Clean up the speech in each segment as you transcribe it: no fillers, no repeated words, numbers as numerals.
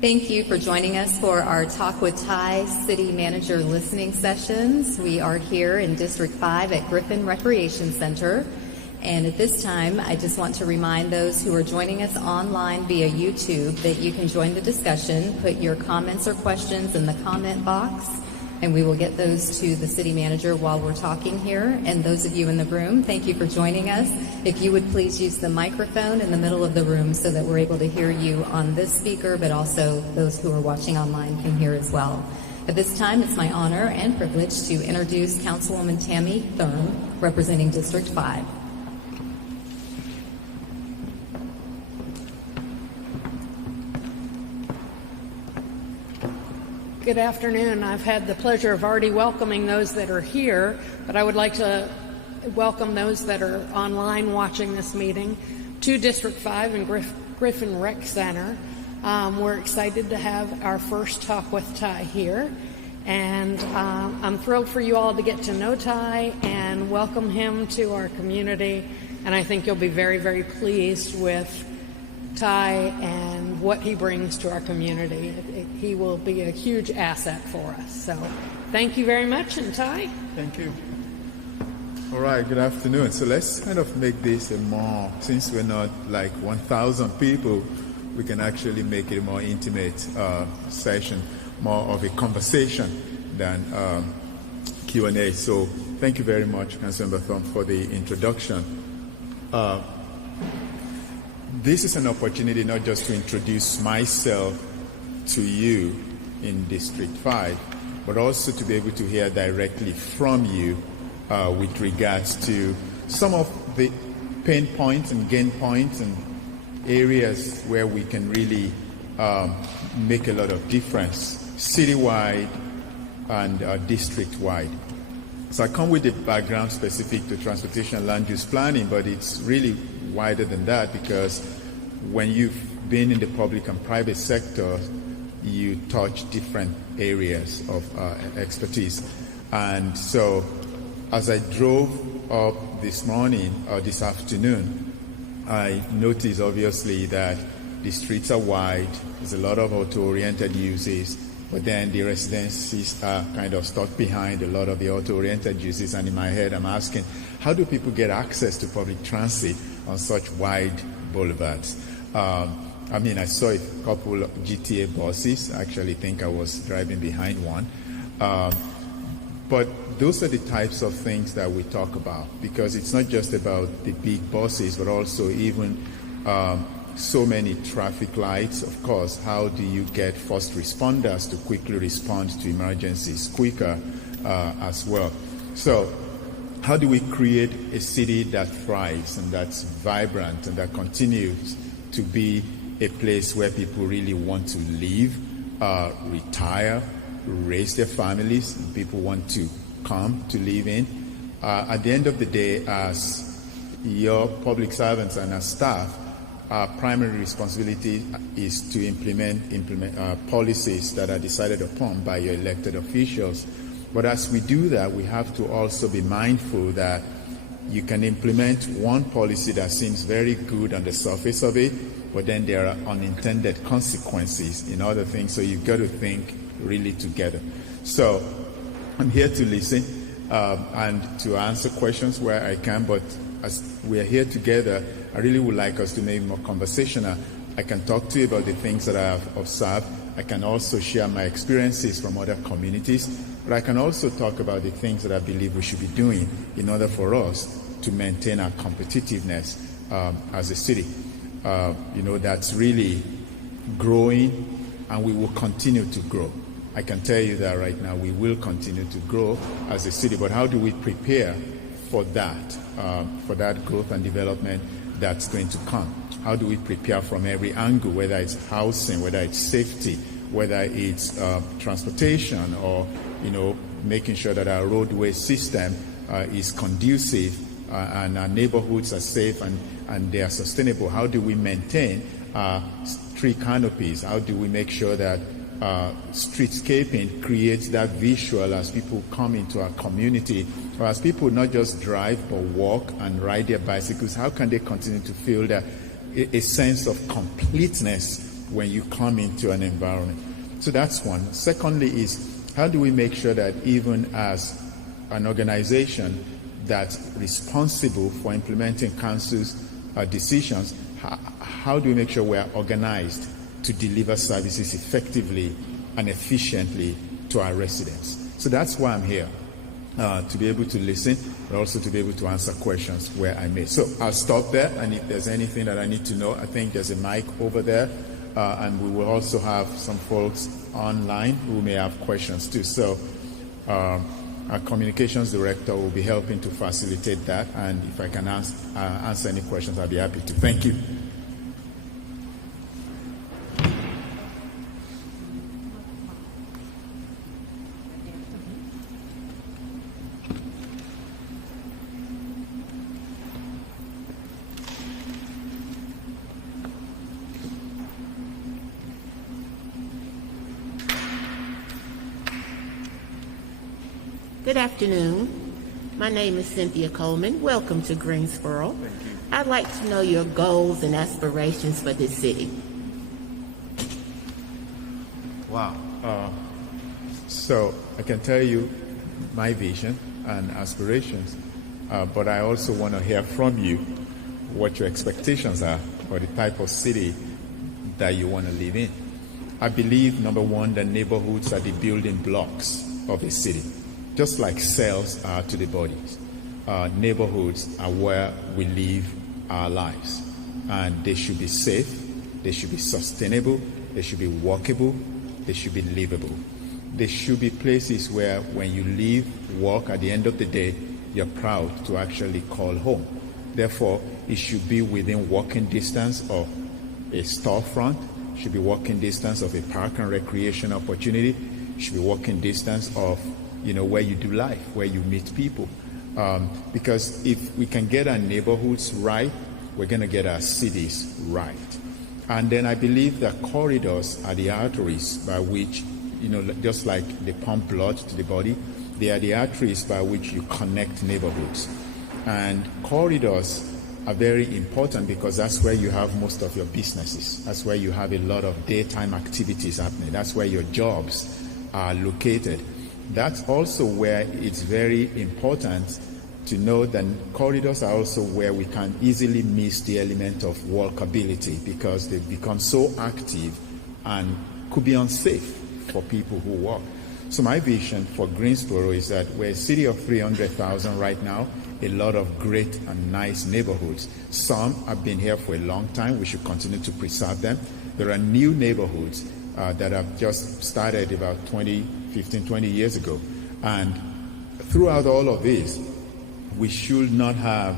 Thank you for joining us for our Talk with Ty City Manager listening sessions. We are here in District 5 at Griffin Recreation Center. And at this time, I just want to remind those who are joining us online via YouTube that you can join the discussion. Put your comments or questions in the comment box, and we will get those to the city manager while we're talking here. And those of you in the room, thank you for joining us. If you would please use the microphone in the middle of the room so that we're able to hear you on this speaker, but also those who are watching online can hear as well. At this time, it's my honor and privilege to introduce Councilwoman Tammy Thurm, representing District 5. Good afternoon. I've had the pleasure of already welcoming those that are here, but I would like to welcome those that are online watching this meeting to District 5 and Griffin Rec Center. We're excited to have our first Talk with Ty here, and I'm thrilled for you all to get to know Ty and welcome him to our community, and I think you'll be very, very pleased with Ty and what he brings to our community. He will be a huge asset for us. So thank you very much. And Ty? Thank you. All right, good afternoon. So let's kind of make this a more, since we're not like 1,000 people, we can actually make it a more intimate session, more of a conversation than Q&A. So thank you very much, Councilmember Thurm, for the introduction. This is an opportunity not just to introduce myself to you in District 5, but also to be able to hear directly from you with regards to some of the pain points and gain points and areas where we can really make a lot of difference citywide and district-wide. So I come with a background specific to transportation and land use planning, but it's really wider than that, because when you've been in the public and private sector, you touch different areas of expertise. And so as I drove up this morning or this afternoon, I noticed obviously that the streets are wide, there's a lot of auto-oriented uses, but then the residences are kind of stuck behind a lot of the auto-oriented uses. And in my head, I'm asking, how do people get access to public transit on such wide boulevards? I saw a couple of GTA buses. I actually think I was driving behind one. But those are the types of things that we talk about, because it's not just about the big buses, but also even so many traffic lights. Of course, how do you get first responders to quickly respond to emergencies quicker as well? So how do we create a city that thrives and that's vibrant and that continues to be a place where people really want to live, retire, raise their families, and people want to come to live in? At the end of the day, as your public servants and as staff, our primary responsibility is to implement policies that are decided upon by your elected officials. But as we do that, we have to also be mindful that you can implement one policy that seems very good on the surface of it, but then there are unintended consequences in other things. So you've got to think really together. So I'm here to listen and to answer questions where I can, but as we are here together, I really would like us to make it more conversational. I can talk to you about the things that I have observed. I can also share my experiences from other communities, but I can also talk about the things that I believe we should be doing in order for us to maintain our competitiveness as a city. That's really growing, and we will continue to grow. I can tell you that right now we will continue to grow as a city, but how do we prepare for that growth and development that's going to come? How do we prepare from every angle, whether it's housing, whether it's safety, whether it's transportation, or making sure that our roadway system is conducive and our neighborhoods are safe and they are sustainable? How do we maintain tree canopies? How do we make sure that streetscaping creates that visual as people come into our community, or as people not just drive but walk and ride their bicycles? How can they continue to feel that a sense of completeness when you come into an environment. So that's one. Secondly is, how do we make sure that even as an organization that's responsible for implementing council's decisions, how do we make sure we're organized to deliver services effectively and efficiently to our residents? So that's why I'm here, to be able to listen, but also to be able to answer questions where I may. So I'll stop there, and if there's anything that I need to know, I think there's a mic over there, and we will also have some folks online who may have questions too. So our communications director will be helping to facilitate that, and if I can answer any questions, I'll be happy to. Thank you. Good afternoon. My name is Cynthia Coleman. Welcome to Greensboro. I'd like to know your goals and aspirations for this city. Wow. So I can tell you my vision and aspirations, but I also want to hear from you what your expectations are for the type of city that you want to live in. I believe, number one, that neighborhoods are the building blocks of a city. Just like cells are to the bodies, neighborhoods are where we live our lives. And they should be safe, they should be sustainable, they should be walkable, they should be livable. They should be places where when you leave work at the end of the day, you're proud to actually call home. Therefore, it should be within walking distance of a storefront, should be walking distance of a park and recreation opportunity, should be walking distance of where you do life, where you meet people. Because if we can get our neighborhoods right, we're going to get our cities right. And then I believe that corridors are the arteries by which, just like they pump blood to the body, they are the arteries by which you connect neighborhoods. And corridors are very important because that's where you have most of your businesses. That's where you have a lot of daytime activities happening. That's where your jobs are located. That's also where it's very important to know that corridors are also where we can easily miss the element of walkability because they've become so active and could be unsafe for people who walk. So my vision for Greensboro is that we're a city of 300,000 right now, a lot of great and nice neighborhoods. Some have been here for a long time. We should continue to preserve them. There are new neighborhoods that have just started about 15, 20 years ago. And throughout all of this, we should not have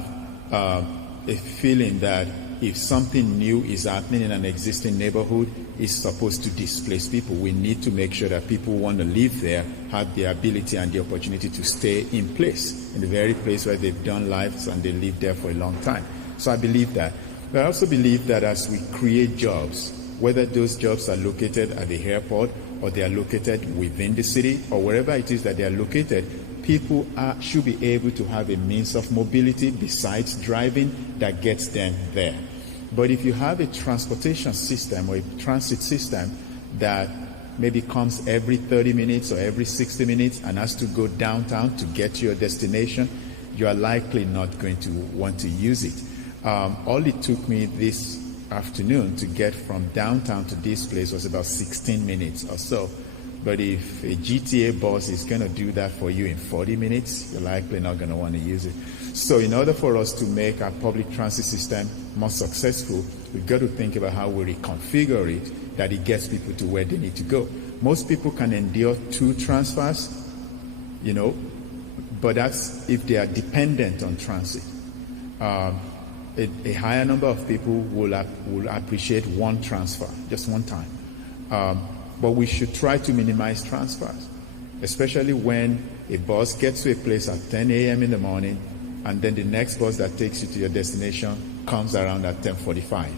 a feeling that if something new is happening in an existing neighborhood, it's supposed to displace people. We need to make sure that people who want to live there have the ability and the opportunity to stay in place, in the very place where they've done lives and they live there for a long time. So I believe that. But I also believe that as we create jobs, whether those jobs are located at the airport or they are located within the city or wherever it is that they are located, people should be able to have a means of mobility besides driving that gets them there. But if you have a transportation system or a transit system that maybe comes every 30 minutes or every 60 minutes and has to go downtown to get to your destination, you are likely not going to want to use it. All it took me this afternoon to get from downtown to this place was about 16 minutes or so. But if a GTA bus is going to do that for you in 40 minutes, you're likely not going to want to use it. So in order for us to make our public transit system more successful, we've got to think about how we reconfigure it that it gets people to where they need to go. Most people can endure 2 transfers, but that's if they are dependent on transit. A higher number of people will appreciate 1 transfer, just one time. But we should try to minimize transfers, especially when a bus gets to a place at 10 a.m. in the morning, and then the next bus that takes you to your destination comes around at 10:45.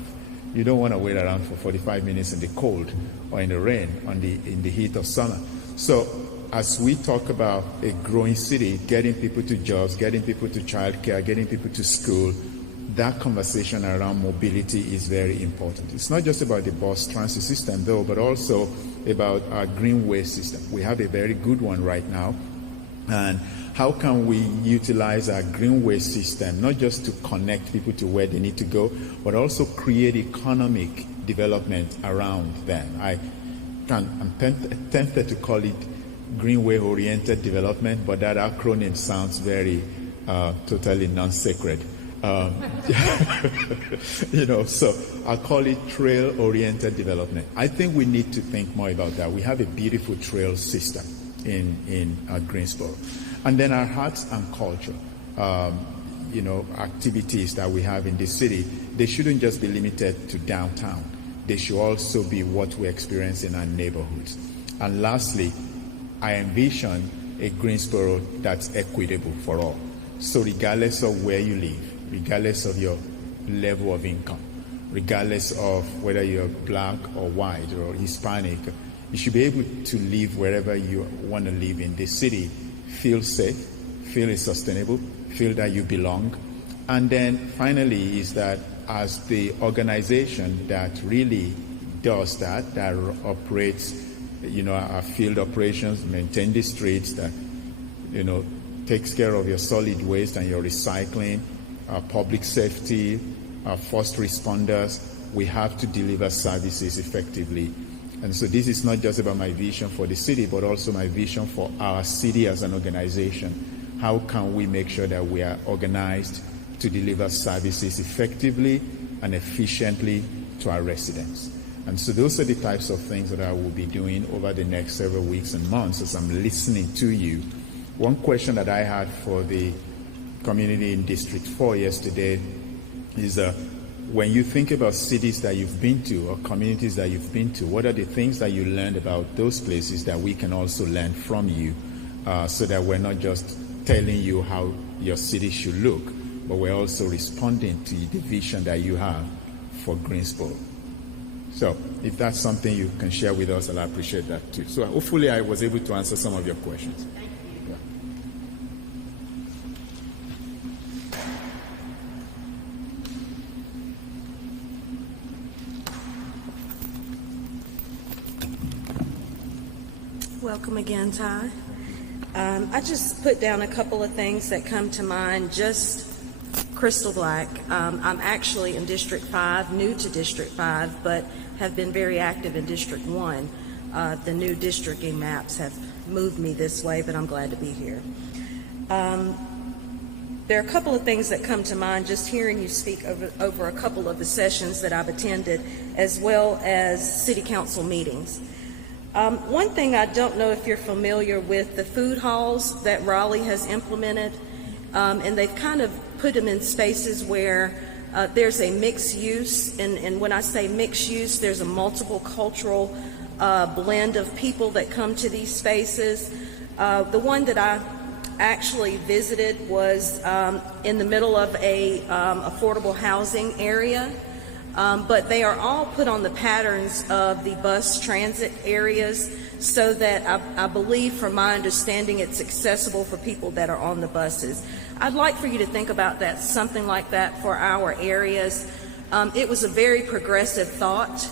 You don't want to wait around for 45 minutes in the cold or in the rain in the heat of summer. So as we talk about a growing city, getting people to jobs, getting people to childcare, getting people to school, that conversation around mobility is very important. It's not just about the bus transit system, though, but also about our greenway system. We have a very good one right now. And how can we utilize our greenway system, not just to connect people to where they need to go, but also create economic development around them? I'm tempted to call it greenway-oriented development, but that acronym sounds very totally non-sacred. So I'll call it trail-oriented development. I think we need to think more about that. We have a beautiful trail system in Greensboro. And then our arts and culture, activities that we have in the city, they shouldn't just be limited to downtown. They should also be what we experience in our neighborhoods. And lastly, I envision a Greensboro that's equitable for all. So regardless of where you live, regardless of your level of income, regardless of whether you're black or white or Hispanic, you should be able to live wherever you want to live in this city, feel safe, feel it's sustainable, feel that you belong. And then finally is that as the organization that really does that operates, our field operations, maintain the streets, that, takes care of your solid waste and your recycling, public safety, first responders, we have to deliver services effectively. And so this is not just about my vision for the city, but also my vision for our city as an organization. How can we make sure that we are organized to deliver services effectively and efficiently to our residents? And so those are the types of things that I will be doing over the next several weeks and months as I'm listening to you. One question that I had for the community in District 4 yesterday is when you think about cities that you've been to or communities that you've been to, what are the things that you learned about those places that we can also learn from you, so that we're not just telling you how your city should look, but we're also responding to the vision that you have for Greensboro. So if that's something you can share with us, I'll appreciate that too. So hopefully I was able to answer some of your questions. Welcome again, Ty. I just put down a couple of things that come to mind, just crystal black. I'm actually in District 5, new to District 5, but have been very active in District 1. The new districting maps have moved me this way, but I'm glad to be here. There are a couple of things that come to mind just hearing you speak over a couple of the sessions that I've attended, as well as city council meetings. One thing, I don't know if you're familiar with the food halls that Raleigh has implemented, and they've kind of put them in spaces where there's a mixed use, and when I say mixed use, there's a multiple cultural blend of people that come to these spaces. The one that I actually visited was in the middle of a affordable housing area. But they are all put on the patterns of the bus transit areas so that I believe, from my understanding, it's accessible for people that are on the buses. I'd like for you to think about that, something like that for our areas. It was a very progressive thought,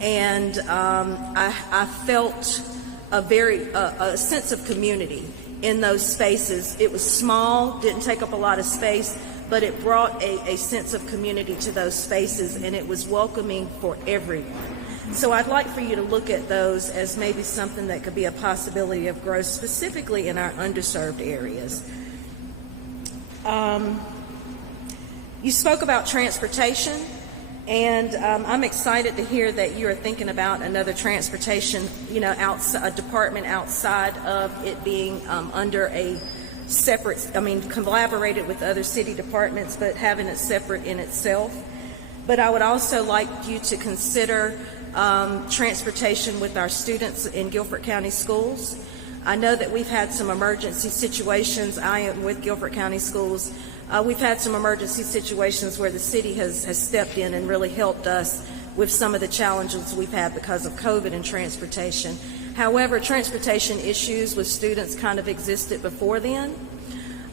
and I felt a sense of community in those spaces. It was small, didn't take up a lot of space, but it brought a sense of community to those spaces, and it was welcoming for everyone. So I'd like for you to look at those as maybe something that could be a possibility of growth, specifically in our underserved areas. You spoke about transportation, and I'm excited to hear that you are thinking about another transportation, a department outside of it being under a separate, collaborated with other city departments, but having it separate in itself. But I would also like you to consider transportation with our students in Guilford County Schools. I know that we've had some emergency situations. I am with Guilford County Schools. We've had some emergency situations where the city has stepped in and really helped us with some of the challenges we've had because of COVID and transportation. However, transportation issues with students kind of existed before then.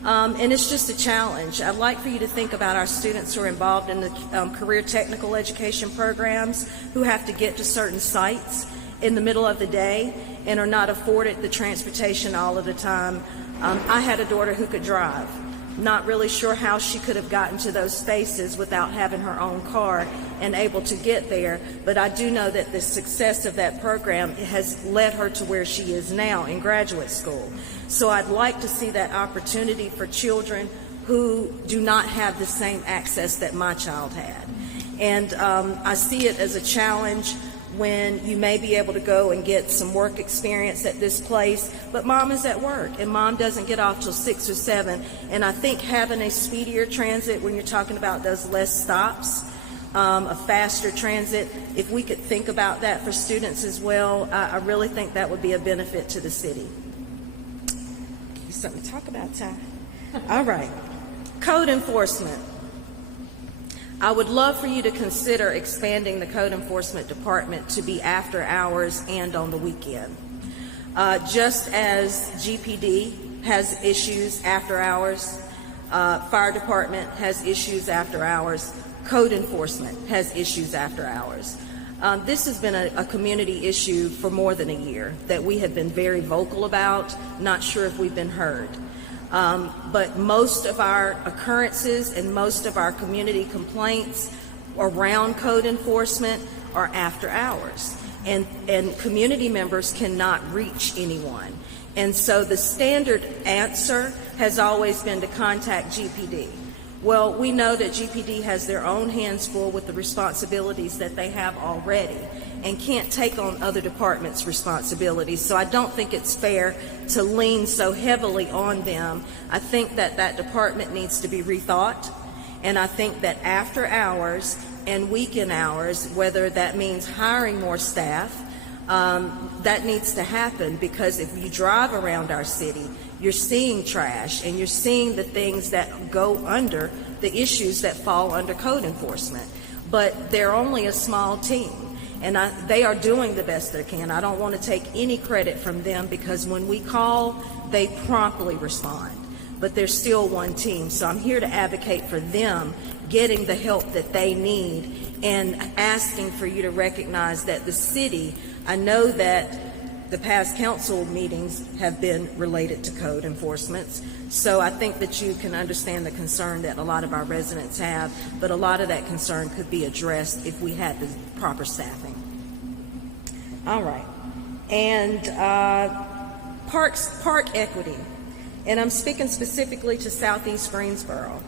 And it's just a challenge. I'd like for you to think about our students who are involved in the career technical education programs who have to get to certain sites in the middle of the day and are not afforded the transportation all of the time. I had a daughter who could drive. Not really sure how she could have gotten to those spaces without having her own car and able to get there, but I do know that the success of that program has led her to where she is now in graduate school. So I'd like to see that opportunity for children who do not have the same access that my child had. And I see it as a challenge when you may be able to go and get some work experience at this place, but mom is at work and mom doesn't get off till 6 or 7. And I think having a speedier transit, when you're talking about those less stops, a faster transit, if we could think about that for students as well, I really think that would be a benefit to the city. Something to talk about, Ty. All right. Code enforcement. I would love for you to consider expanding the code enforcement department to be after hours and on the weekend. Just as GPD has issues after hours, fire department has issues after hours, code enforcement has issues after hours. This has been a community issue for more than a year that we have been very vocal about, not sure if we've been heard. But most of our occurrences and most of our community complaints around code enforcement are after hours, and community members cannot reach anyone. And so the standard answer has always been to contact GPD. Well, we know that GPD has their own hands full with the responsibilities that they have already and can't take on other departments' responsibilities. So I don't think it's fair to lean so heavily on them. I think that that department needs to be rethought, and I think that after hours and weekend hours, whether that means hiring more staff, that needs to happen, because if you drive around our city, you're seeing trash and you're seeing the things that go under the issues that fall under code enforcement. But they're only a small team, and they are doing the best they can. I don't want to take any credit from them, because when we call, they promptly respond. But they're still one team, so I'm here to advocate for them getting the help that they need and asking for you to recognize that the city, I know that the past council meetings have been related to code enforcement, so I think that you can understand the concern that a lot of our residents have, but a lot of that concern could be addressed if we had the proper staffing. All right, and park equity, and I'm speaking specifically to Southeast Greensboro.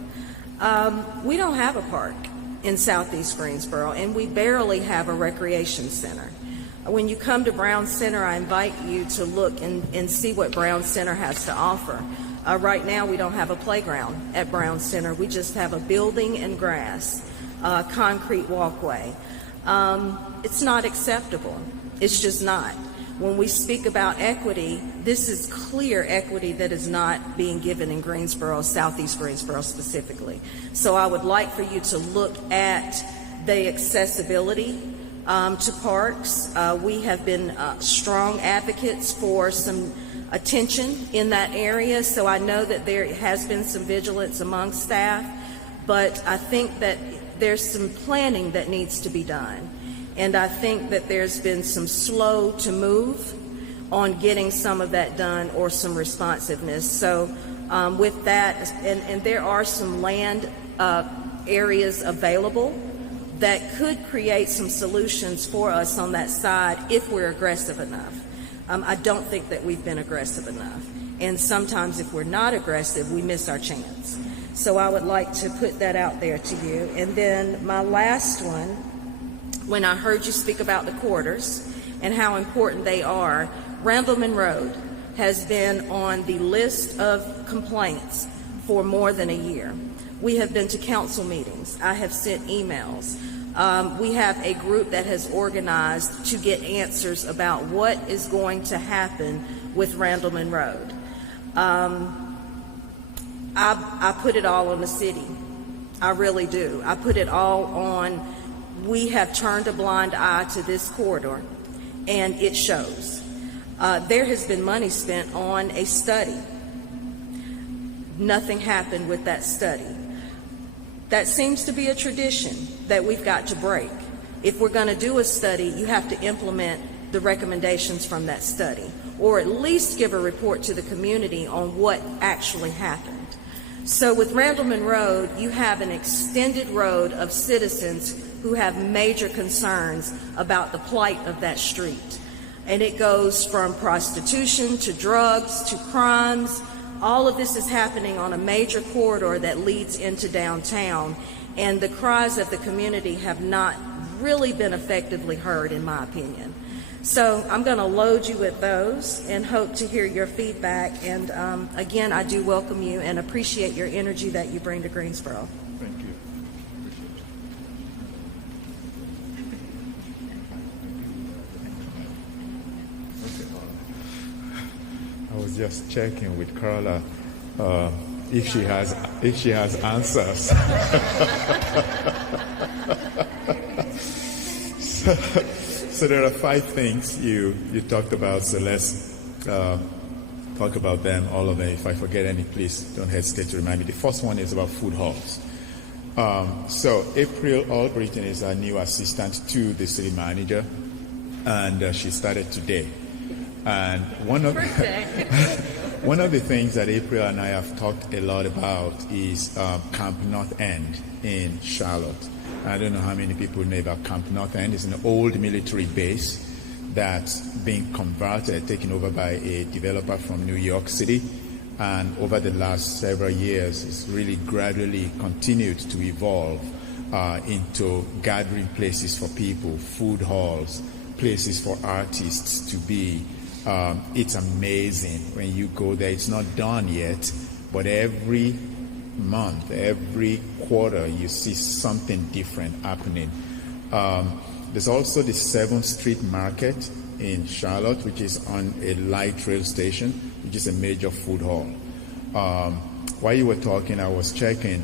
We don't have a park in Southeast Greensboro, and we barely have a recreation center. When you come to Brown Center, I invite you to look and see what Brown Center has to offer. Right now, we don't have a playground at Brown Center. We just have a building and grass, concrete walkway. It's not acceptable. It's just not. When we speak about equity, this is clear equity that is not being given in Greensboro, Southeast Greensboro specifically. So I would like for you to look at the accessibility to parks. We have been strong advocates for some attention in that area, so I know that there has been some vigilance among staff, but I think that there's some planning that needs to be done, and I think that there's been some slow to move on getting some of that done, or some responsiveness. So with that, and there are some land areas available that could create some solutions for us on that side if we're aggressive enough. I don't think that we've been aggressive enough. And sometimes if we're not aggressive, we miss our chance. So I would like to put that out there to you. And then my last one, when I heard you speak about the corridors and how important they are, Randleman Road has been on the list of complaints for more than a year. We have been to council meetings. I have sent emails. We have a group that has organized to get answers about what is going to happen with Randleman Road. I put it all on the city. I really do. I put it all on. We have turned a blind eye to this corridor, and it shows. There has been money spent on a study. nothing happened with that study. That seems to be a tradition that we've got to break. If we're going to do a study, you have to implement the recommendations from that study, or at least give a report to the community on what actually happened. So with Randleman Road, you have an extended road of citizens who have major concerns about the plight of that street. And it goes from prostitution to drugs to crimes. All of this is happening on a major corridor that leads into downtown, and the cries of the community have not really been effectively heard, in my opinion. So I'm going to load you with those and hope to hear your feedback. And again, I do welcome you and appreciate your energy that you bring to Greensboro. Thank you. I was just checking with Carla if she has answers. So there are 5 things you talked about. So let's talk about them, all of them. If I forget any, please don't hesitate to remind me. The first one is about food halls. So April Albritton is our new assistant to the city manager, and she started today. And one of the things that April and I have talked a lot about is Camp North End in Charlotte. I don't know how many people know about Camp North End. It's an old military base that's being converted, taken over by a developer from New York City. And over the last several years, it's really gradually continued to evolve into gathering places for people, food halls, places for artists to be. It's amazing when you go there. It's not done yet, but every month, every quarter, you see something different happening. There's also the 7th Street Market in Charlotte, which is on a light rail station, which is a major food hall. While you were talking, I was checking.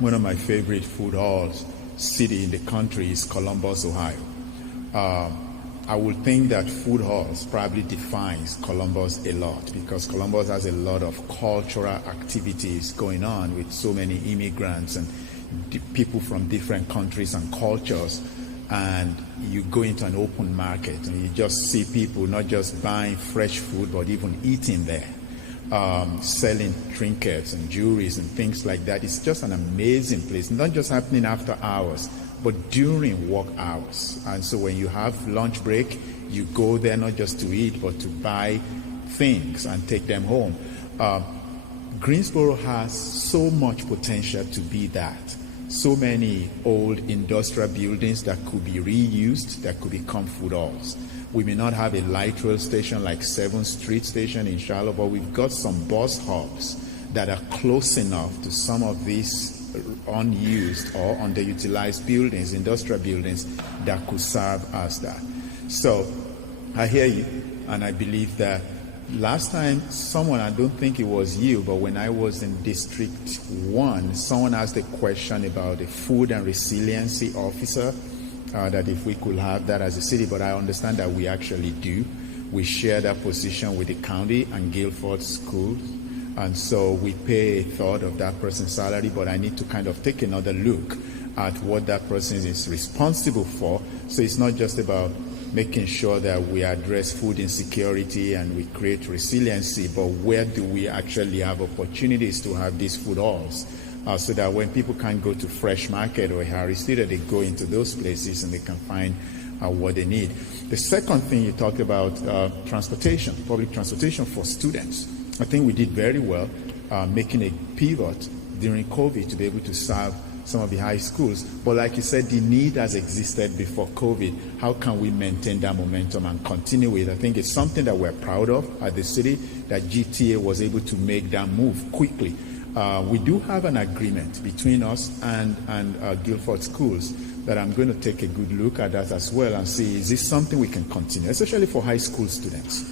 One of my favorite food halls city in the country is Columbus, Ohio. I would think that food halls probably defines Columbus a lot, because Columbus has a lot of cultural activities going on with so many immigrants and people from different countries and cultures. And you go into an open market and you just see people not just buying fresh food, but even eating there, selling trinkets and jewelries and things like that. It's just an amazing place, not just happening after hours, but during work hours. And so when you have lunch break, you go there not just to eat, but to buy things and take them home. Greensboro has so much potential to be that. So many old industrial buildings that could be reused, that could become food halls. We may not have a light rail station like 7th Street Station in Charlotte, but we've got some bus hubs that are close enough to some of these unused or underutilized buildings, industrial buildings, that could serve as that. So I hear you, and I believe that last time someone, I don't think it was you, but when I was in District 1, someone asked a question about a food and resiliency officer, that if we could have that as a city, but I understand that we actually do. We share that position with the county and Guilford schools. And so we pay a third of that person's salary, but I need to kind of take another look at what that person is responsible for. So it's not just about making sure that we address food insecurity and we create resiliency, but where do we actually have opportunities to have these food halls, so that when people can't go to Fresh Market or Harris Theater, they go into those places and they can find what they need. The second thing you talked about, transportation, public transportation for students. I think we did very well making a pivot during COVID to be able to serve some of the high schools. But like you said, the need has existed before COVID. How can we maintain that momentum and continue it? I think it's something that we're proud of at the city, that GTA was able to make that move quickly. We do have an agreement between us and Guilford schools that I'm going to take a good look at that as well and see, is this something we can continue, especially for high school students?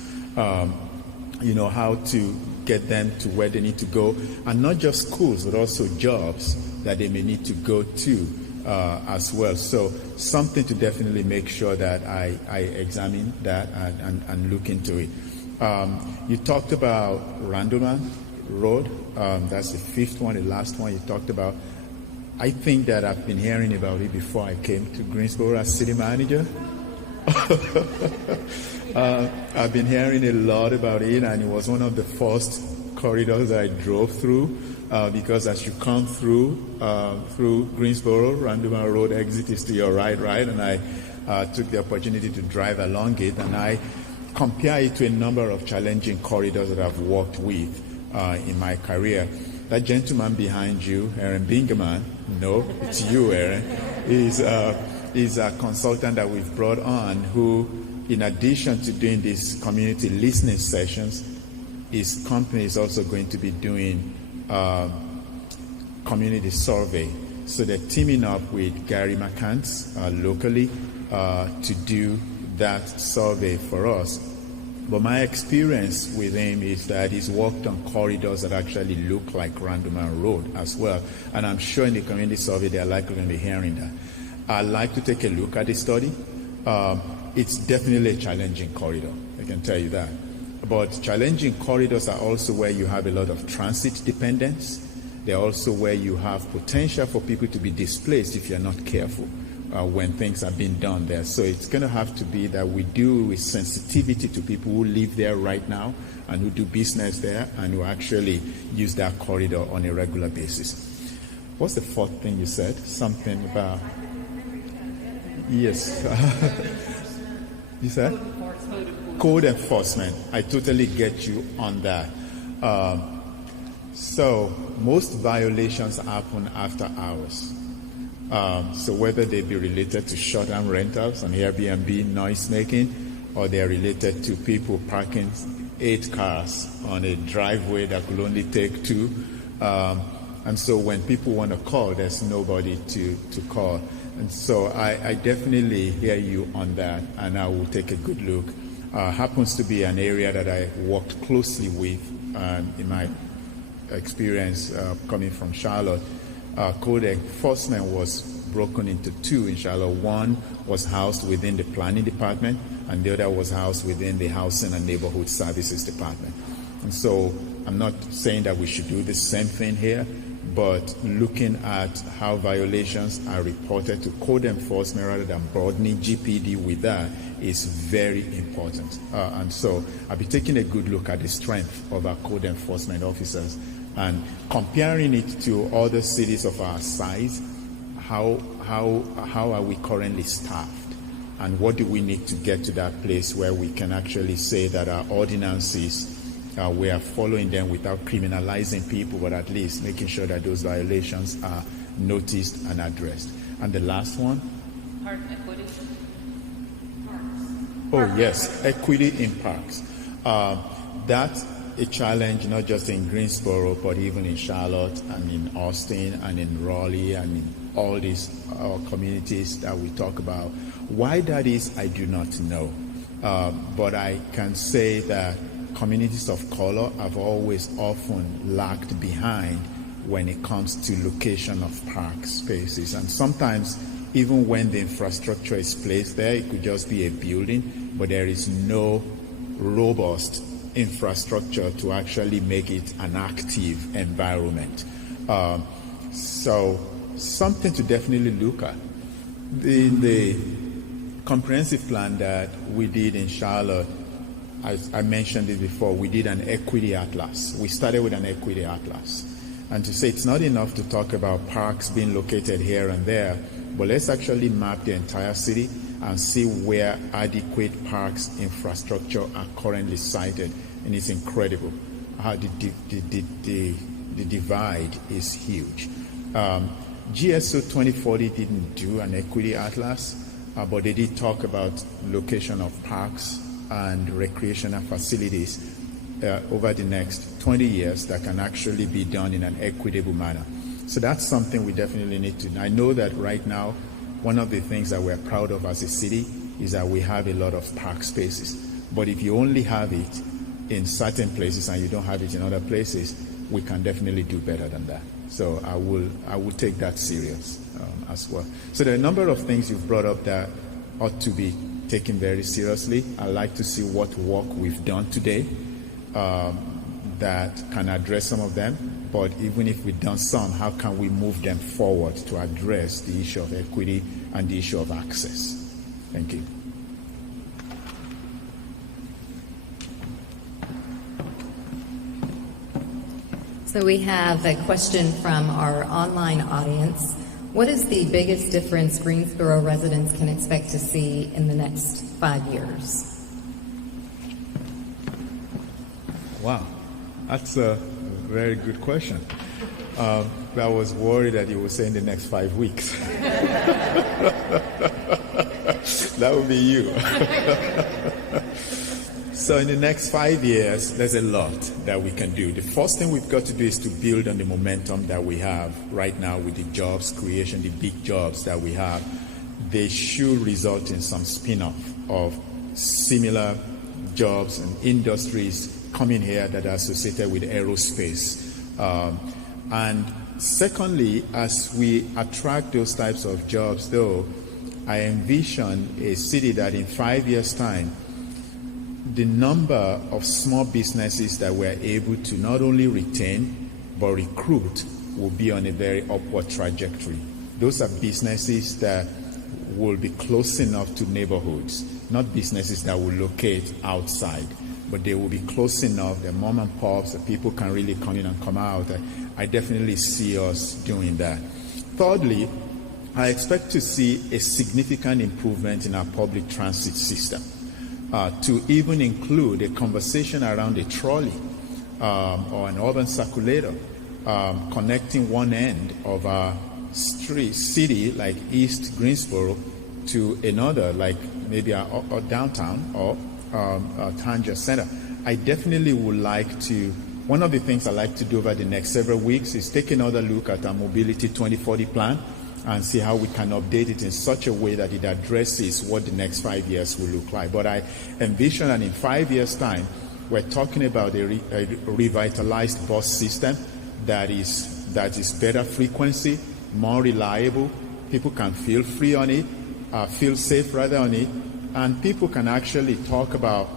How to get them to where they need to go, and not just schools, but also jobs that they may need to go to as well. So something to definitely make sure that I examine that and look into it. You talked about Randleman. Road. That's the fifth one, the last one you talked about. I think that I've been hearing about it before I came to Greensboro as city manager. I've been hearing a lot about it, and it was one of the first corridors that I drove through, because as you come through Greensboro, Randuma Road exit is to your right, and I took the opportunity to drive along it, and I compare it to a number of challenging corridors that I've worked with in my career. That gentleman behind you, Aaron Bingaman, no, it's you, Aaron, is a consultant that we've brought on who, in addition to doing these community listening sessions, his company is also going to be doing community survey. So they're teaming up with Gary McCants locally to do that survey for us. But my experience with him is that he's worked on corridors that actually look like Randuma Road as well. And I'm sure in the community survey they're likely going to be hearing that. I'd like to take a look at the study. It's definitely a challenging corridor, I can tell you that. But challenging corridors are also where you have a lot of transit dependence. They're also where you have potential for people to be displaced if you're not careful when things are being done there. So it's going to have to be that we do with sensitivity to people who live there right now and who do business there and who actually use that corridor on a regular basis. What's the fourth thing you said? Something about... Yes. You said? Code enforcement. I totally get you on that. So most violations happen after hours. So whether they be related to short-term rentals and Airbnb noise making, or they're related to people parking 8 cars on a driveway that could only take 2. And so when people want to call, there's nobody to call. And so I definitely hear you on that, and I will take a good look. Happens to be an area that I worked closely with in my experience coming from Charlotte. Code enforcement was broken into 2 in Charlotte. One was housed within the planning department, and the other was housed within the housing and neighborhood services department. And so I'm not saying that we should do the same thing here, but looking at how violations are reported to code enforcement rather than broadening GPD with that is very important. And so I'll be taking a good look at the strength of our code enforcement officers and comparing it to other cities of our size. How are we currently staffed, and what do we need to get to that place where we can actually say that our ordinances, we are following them without criminalizing people, but at least making sure that those violations are noticed and addressed. And the last one? Park equity. Parks. Oh, yes, equity in parks. That's a challenge not just in Greensboro, but even in Charlotte and in Austin and in Raleigh and in all these communities that we talk about. Why that is, I do not know. But I can say that communities of color have always often lagged behind when it comes to location of park spaces. And sometimes, even when the infrastructure is placed there, it could just be a building, but there is no robust infrastructure to actually make it an active environment. So something to definitely look at. The comprehensive plan that we did in Charlotte, I mentioned it before, we did an equity atlas. We started with an equity atlas. And to say it's not enough to talk about parks being located here and there, but let's actually map the entire city and see where adequate parks infrastructure are currently sited. And it's incredible how the divide is huge. GSO 2040 didn't do an equity atlas, but they did talk about location of parks and recreational facilities over the next 20 years that can actually be done in an equitable manner. So that's something we definitely need to. I know that right now, one of the things that we're proud of as a city is that we have a lot of park spaces. But if you only have it in certain places and you don't have it in other places, we can definitely do better than that. So I will take that serious as well. So there are a number of things you've brought up that ought to be taken very seriously. I'd like to see what work we've done today, that can address some of them. But even if we've done some, how can we move them forward to address the issue of equity and the issue of access? Thank you. So we have a question from our online audience. What is the biggest difference Greensboro residents can expect to see in the next 5 years? Wow, that's a very good question. I was worried that you would say in the next 5 weeks. That would be you. So in the next 5 years, there's a lot that we can do. The first thing we've got to do is to build on the momentum that we have right now with the jobs creation, the big jobs that we have. They should result in some spin-off of similar jobs and industries coming here that are associated with aerospace. And secondly, as we attract those types of jobs, though, I envision a city that in 5 years' time, the number of small businesses that we're able to not only retain but recruit will be on a very upward trajectory. Those are businesses that will be close enough to neighborhoods, not businesses that will locate outside, but they will be close enough that mom and pops, that people can really come in and come out. I definitely see us doing that. Thirdly, I expect to see a significant improvement in our public transit system. To even include a conversation around a trolley or an urban circulator connecting one end of our city, like East Greensboro, to another, like maybe our downtown or Tanja Center. I definitely would like to, one of the things I like to do over the next several weeks is take another look at our Mobility 2040 plan and see how we can update it in such a way that it addresses what the next 5 years will look like. But I envision that in 5 years' time, we're talking about a revitalized bus system that is better frequency, more reliable. People can feel free on it, feel safe rather on it, and people can actually talk about,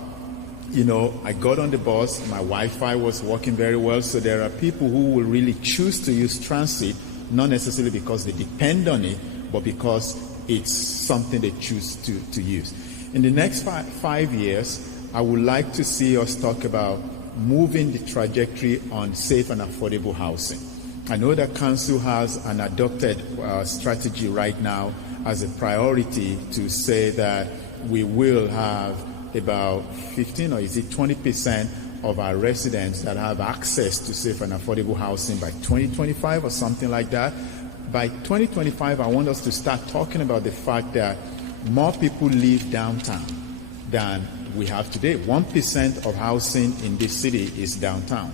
you know, I got on the bus, my Wi-Fi was working very well, so there are people who will really choose to use transit, not necessarily because they depend on it, but because it's something they choose to use. In the next 5 years, I would like to see us talk about moving the trajectory on safe and affordable housing. I know that Council has an adopted strategy right now as a priority to say that we will have about 15 or is it 20% of our residents that have access to safe and affordable housing by 2025 or something like that. By 2025, I want us to start talking about the fact that more people live downtown than we have today. 1% of housing in this city is downtown.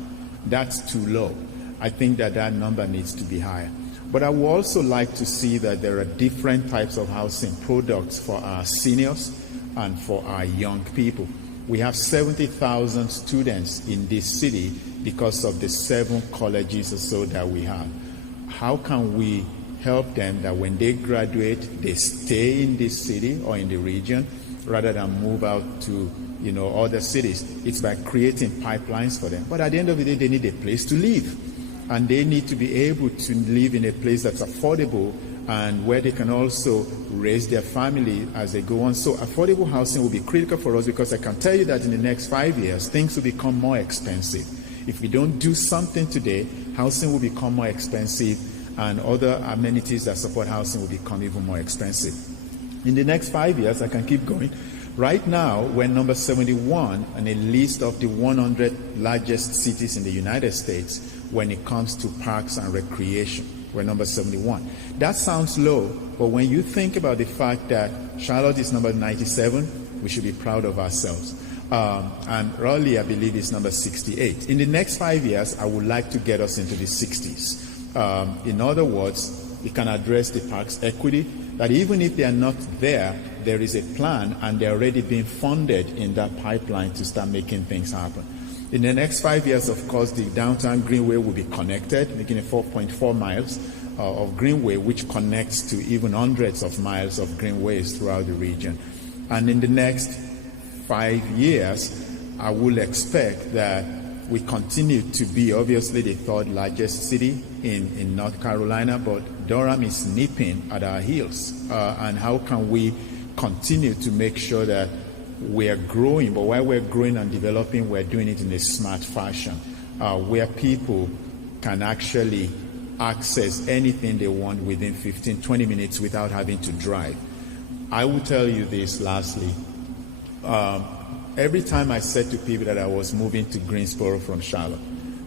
That's too low. I think that number needs to be higher. But I would also like to see that there are different types of housing products for our seniors and for our young people. We have 70,000 students in this city because of the 7 colleges or so that we have. How can we help them that when they graduate, they stay in this city or in the region rather than move out to, you know, other cities? It's by creating pipelines for them. But at the end of the day, they need a place to live. And they need to be able to live in a place that's affordable and where they can also raise their family as they go on. So affordable housing will be critical for us because I can tell you that in the next 5 years, things will become more expensive. If we don't do something today, housing will become more expensive and other amenities that support housing will become even more expensive. In the next 5 years, I can keep going. Right now, we're number 71 on a list of the 100 largest cities in the United States when it comes to parks and recreation. We're number 71. That sounds low, but when you think about the fact that Charlotte is number 97, we should be proud of ourselves. And Raleigh, I believe, is number 68. In the next 5 years, I would like to get us into the 60s. In other words, we can address the parks equity, that even if they are not there, there is a plan and they're already being funded in that pipeline to start making things happen. In the next 5 years, of course, the downtown Greenway will be connected, making it 4.4 miles of Greenway, which connects to even hundreds of miles of Greenways throughout the region. And in the next 5 years, I will expect that we continue to be obviously the third largest city in North Carolina, but Durham is nipping at our heels. And how can we continue to make sure that we're growing, but while we're growing and developing, we're doing it in a smart fashion, where people can actually access anything they want within 15, 20 minutes without having to drive. I will tell you this lastly. Every time I said to people that I was moving to Greensboro from Charlotte,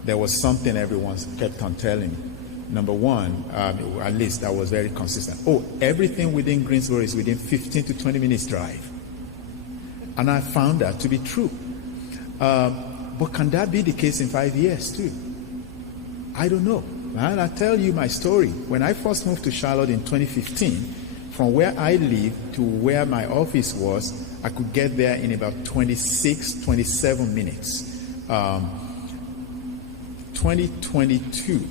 there was something everyone kept on telling me. Number one, at least I was very consistent. Oh, everything within Greensboro is within 15 to 20 minutes drive. And I found that to be true. But can that be the case in 5 years too? I don't know. And I'll tell you my story. When I first moved to Charlotte in 2015, from where I live to where my office was, I could get there in about 26, 27 minutes. 2022,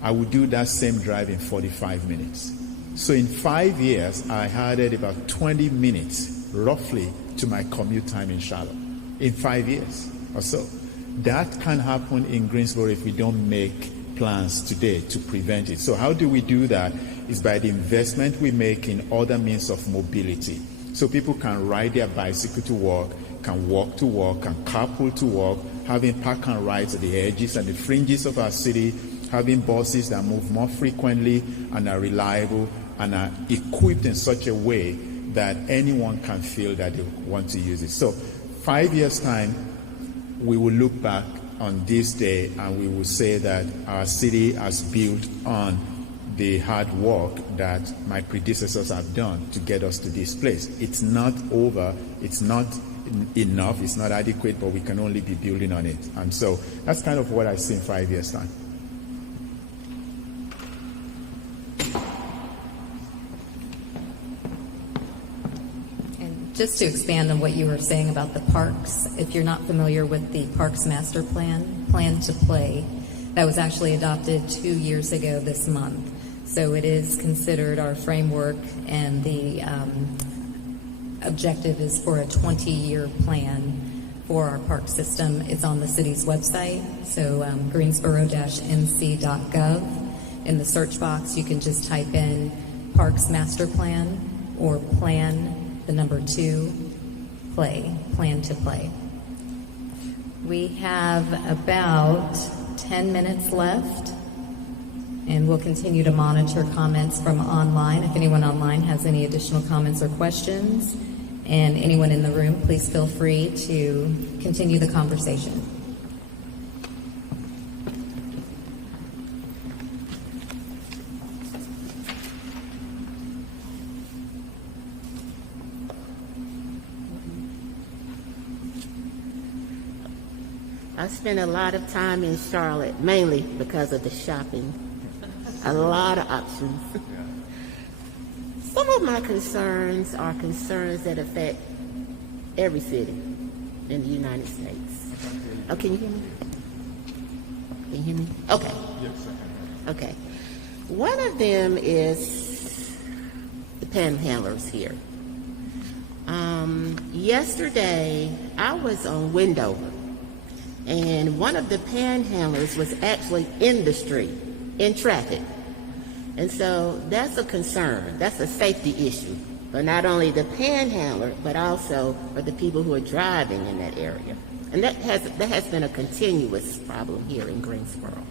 I would do that same drive in 45 minutes. So in 5 years, I added about 20 minutes, roughly, to my commute time in Charlotte. In 5 years or so. That can happen in Greensboro if we don't make plans today to prevent it. So how do we do that? Is by the investment we make in other means of mobility. So people can ride their bicycle to work, can walk to work, can carpool to work, having park and rides at the edges and the fringes of our city, having buses that move more frequently and are reliable and are equipped in such a way that anyone can feel that they want to use it. So 5 years' time, we will look back on this day and we will say that our city has built on the hard work that my predecessors have done to get us to this place. It's not over, it's not enough, it's not adequate, but we can only be building on it. And so that's kind of what I see in 5 years' time. Just to expand on what you were saying about the parks, if you're not familiar with the Parks Master Plan, Plan to Play, that was actually adopted 2 years ago this month. So it is considered our framework, and the objective is for a 20-year plan for our park system. It's on the city's website, so greensboro-mc.gov. In the search box, you can just type in Parks Master Plan or Plan, the number 2, Play, Plan to Play. We have about 10 minutes left, and we'll continue to monitor comments from online. If anyone online has any additional comments or questions, and anyone in the room, please feel free to continue the conversation. I spend a lot of time in Charlotte, mainly because of the shopping. A lot of options. Some of my concerns are concerns that affect every city in the United States. Oh, can you hear me? Can you hear me? Okay. Yes, Okay. One of them is the panhandlers here. Yesterday, I was on Wendover, and one of the panhandlers was actually in the street, in traffic. And so that's a concern. That's a safety issue for not only the panhandler, but also for the people who are driving in that area. And that has been a continuous problem here in Greensboro.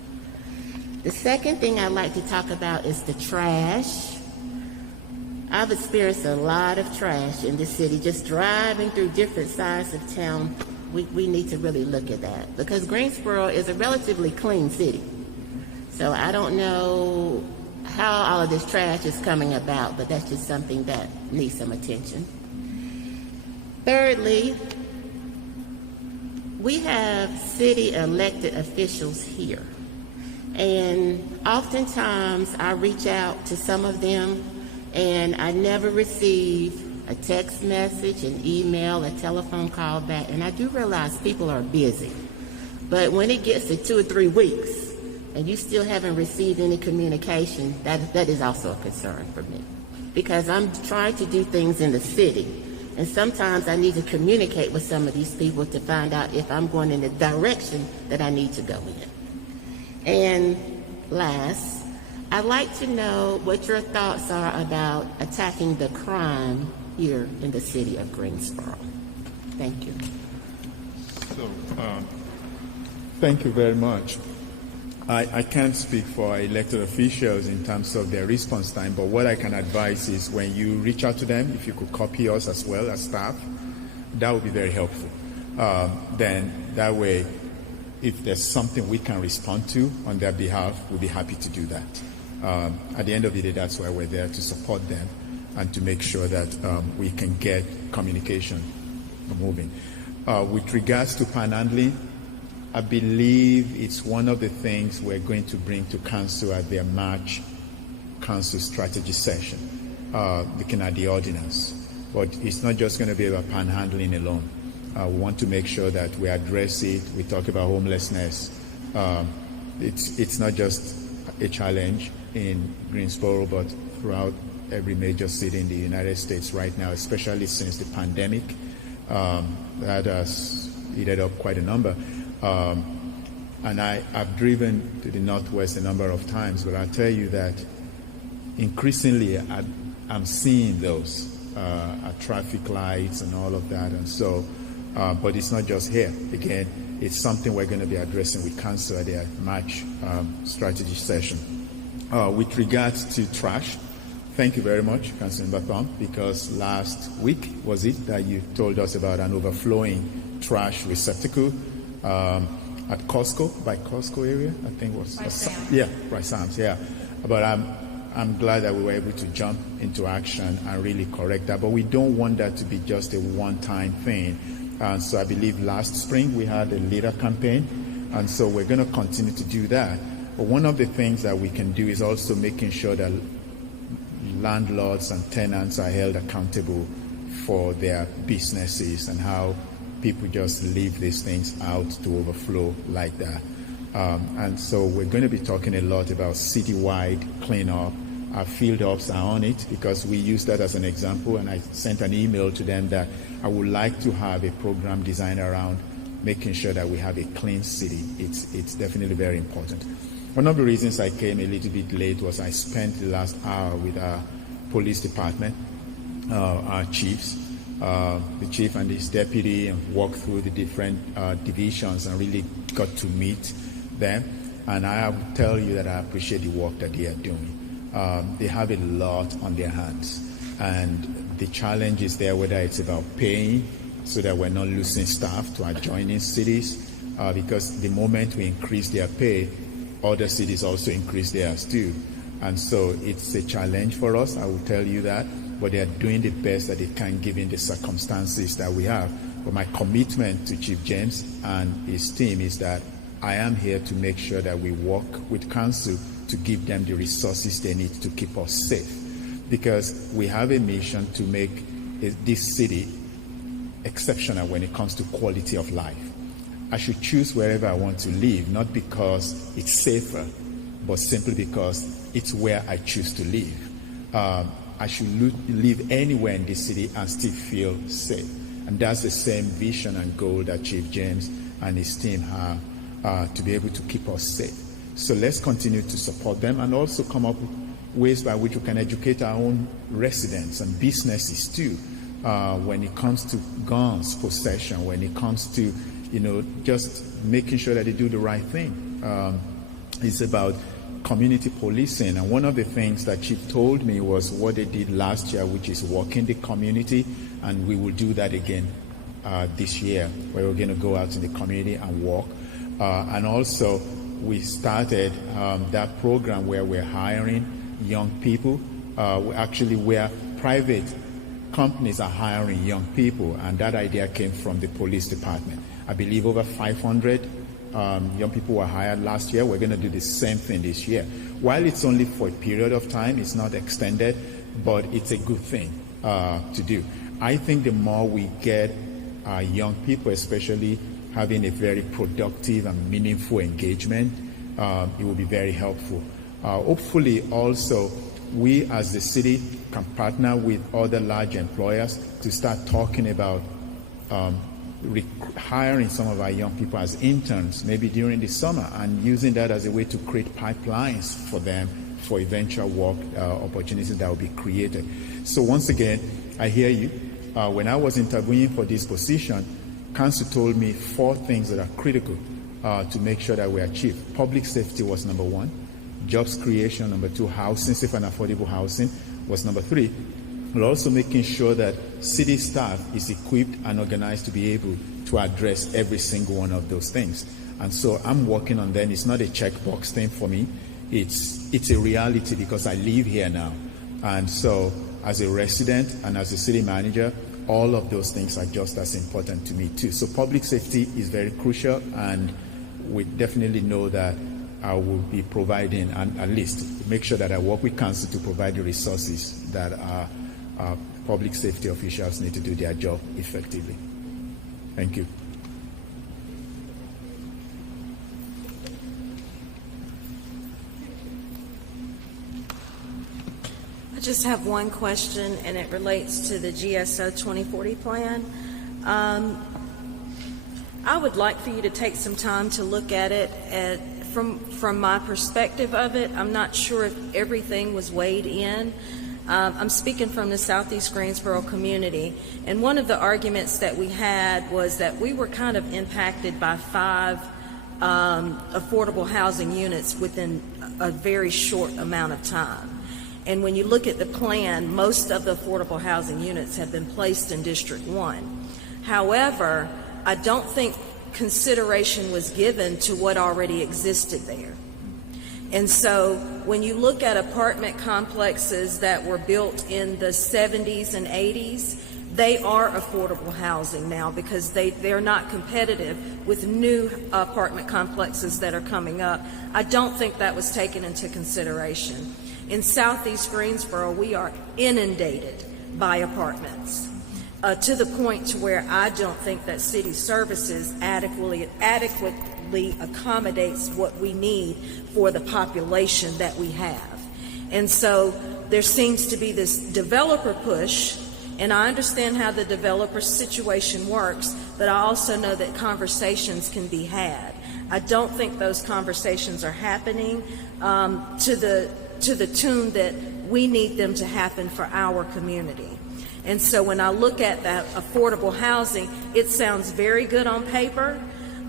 The second thing I'd like to talk about is the trash. I've experienced a lot of trash in the city. Just driving through different sides of town, we need to really look at that, because Greensboro is a relatively clean city. So I don't know how all of this trash is coming about, but that's just something that needs some attention. Thirdly, we have city elected officials here. And oftentimes I reach out to some of them and I never receive a text message, an email, a telephone call back. And I do realize people are busy. But when it gets to 2 or 3 weeks and you still haven't received any communication, that is also a concern for me. Because I'm trying to do things in the city And sometimes I need to communicate with some of these people to find out if I'm going in the direction that I need to go in. And last, I'd like to know what your thoughts are about attacking the crime here in the city of Greensboro. Thank you. So, thank you very much. I can't speak for elected officials in terms of their response time, but what I can advise is when you reach out to them, if you could copy us as well as staff, that would be very helpful. Then that way, if there's something we can respond to on their behalf, we'll be happy to do that. At the end of the day, that's why we're there, to support them and to make sure that we can get communication moving. With regards to panhandling, I believe it's one of the things we're going to bring to council at their March council strategy session, looking at the ordinance. But it's not just going to be about panhandling alone. We want to make sure that we address it. We talk about homelessness. It's not just a challenge in Greensboro, but throughout every major city in the United States right now, especially since the pandemic. That has eaten up quite a number. And I've driven to the Northwest a number of times, but I'll tell you that increasingly I'm seeing those at traffic lights and all of that. And so, but it's not just here. Again, it's something we're going to be addressing with council at their March strategy session. With regards to trash, thank you very much, Councilman Batham, because last week, was it, that you told us about an overflowing trash receptacle at Costco, by Costco area, I think it was. By Sam's, yeah. But I'm glad that we were able to jump into action and really correct that. But we don't want that to be just a one-time thing. And so I believe last spring we had a litter campaign, and so we're going to continue to do that. But one of the things that we can do is also making sure that landlords and tenants are held accountable for their businesses and how people just leave these things out to overflow like that. And so we're going to be talking a lot about citywide cleanup. Our field ops are on it because we use that as an example, and I sent an email to them that I would like to have a program designed around making sure that we have a clean city. It's definitely very important. One of the reasons I came a little bit late was I spent the last hour with our police department, our chiefs, the chief and his deputy, and walked through the different divisions and really got to meet them. And I will tell you that I appreciate the work that they are doing. They have a lot on their hands, and the challenge is there, whether it's about paying so that we're not losing staff to adjoining cities, because the moment we increase their pay, other cities also increase theirs too. And so it's a challenge for us, I will tell you that, but they are doing the best that they can given the circumstances that we have. But my commitment to Chief James and his team is that I am here to make sure that we work with council to give them the resources they need to keep us safe. Because we have a mission to make this city exceptional when it comes to quality of life. I should choose wherever I want to live, not because it's safer, but simply because it's where I choose to live. I should live anywhere in this city and still feel safe. And that's the same vision and goal that Chief James and his team have, to be able to keep us safe. So let's continue to support them and also come up with ways by which we can educate our own residents and businesses too, when it comes to guns possession, when it comes to, just making sure that they do the right thing. It's about community policing. And one of the things that Chief told me was what they did last year, which is walk in the community, and we will do that again this year, where we're going to go out in the community and walk. And also, we started that program where we're hiring young people, where private companies are hiring young people, and that idea came from the police department. I believe over 500 young people were hired last year. We're going to do the same thing this year. While it's only for a period of time, it's not extended, but it's a good thing to do. I think the more we get young people, especially having a very productive and meaningful engagement, it will be very helpful. Hopefully also we as the city can partner with other large employers to start talking about hiring some of our young people as interns, maybe during the summer, and using that as a way to create pipelines for them for eventual work opportunities that will be created. So once again, I hear you. When I was interviewing for this position, Council told me 4 things that are critical to make sure that we achieve. Public safety was number 1. Jobs creation, number 2. Housing, safe and affordable housing was number 3. We're also making sure that city staff is equipped and organized to be able to address every single one of those things. And so I'm working on them. It's not a checkbox thing for me. It's a reality because I live here now. And so as a resident and as a city manager, all of those things are just as important to me too. So public safety is very crucial, and we definitely know that I will be providing, and at least make sure that I work with council to provide the resources that our public safety officials need to do their job effectively. Thank you. I just have one question, and it relates to the GSO 2040 plan. I would like for you to take some time to look at it from my perspective of it. I'm not sure if everything was weighed in. I'm speaking from the Southeast Greensboro community, and one of the arguments that we had was that we were kind of impacted by 5 affordable housing units within a very short amount of time. And when you look at the plan, most of the affordable housing units have been placed in District 1. However, I don't think consideration was given to what already existed there. And so when you look at apartment complexes that were built in the 70s and 80s, they are affordable housing now because they're not competitive with new apartment complexes that are coming up. I don't think that was taken into consideration. In Southeast Greensboro, we are inundated by apartments to the point to where I don't think that city services adequately accommodates what we need for the population that we have. And so there seems to be this developer push, and I understand how the developer situation works, but I also know that conversations can be had. I don't think those conversations are happening to the tune that we need them to happen for our community. And so when I look at that affordable housing, it sounds very good on paper,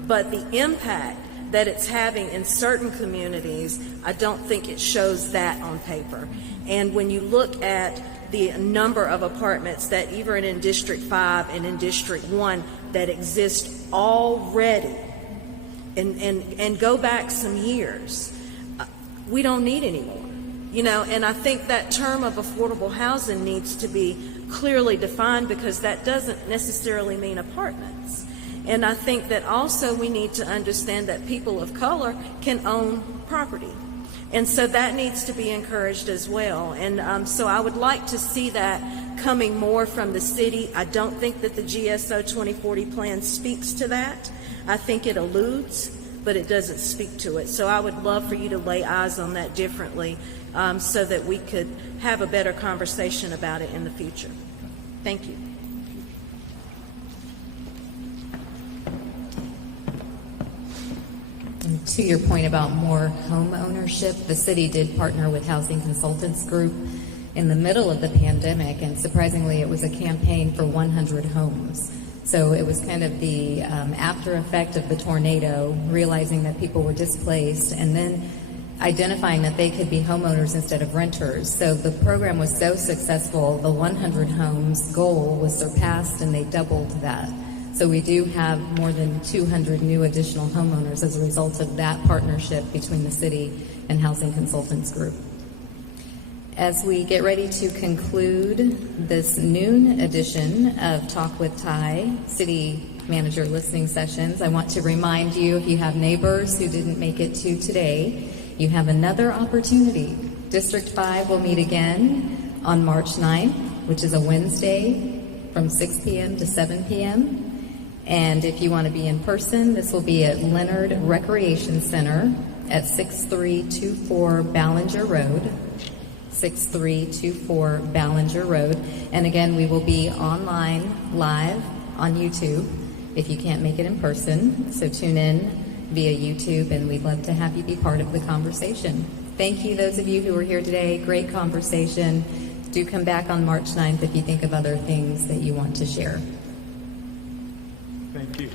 but the impact that it's having in certain communities, I don't think it shows that on paper. And when you look at the number of apartments that even in District 5 and in District 1 that exist already, and go back some years, we don't need any more. You know, and I think that term of affordable housing needs to be clearly defined because that doesn't necessarily mean apartments. And I think that also we need to understand that people of color can own property. And so that needs to be encouraged as well. And so I would like to see that coming more from the city. I don't think that the GSO 2040 plan speaks to that. I think it alludes, but it doesn't speak to it. So I would love for you to lay eyes on that differently so that we could have a better conversation about it in the future. Thank you. And to your point about more home ownership, the city did partner with Housing Consultants Group in the middle of the pandemic, and surprisingly it was a campaign for 100 homes. So it was kind of the after effect of the tornado, realizing that people were displaced and then identifying that they could be homeowners instead of renters. So the program was so successful, the 100 homes goal was surpassed and they doubled that. So we do have more than 200 new additional homeowners as a result of that partnership between the city and Housing Consultants Group. As we get ready to conclude this noon edition of Talk with Ty City Manager Listening Sessions, I want to remind you, if you have neighbors who didn't make it to today, you have another opportunity. District 5 will meet again on March 9th, which is a Wednesday, from 6 p.m. to 7 p.m. And if you want to be in person, this will be at Leonard Recreation Center at 6324 Ballinger Road. 6324 Ballinger Road. And again, we will be online live on YouTube if you can't make it in person. So tune in via YouTube, and we'd love to have you be part of the conversation. Thank you, those of you who are here today. Great conversation. Do come back on March 9th if you think of other things that you want to share. Thank you.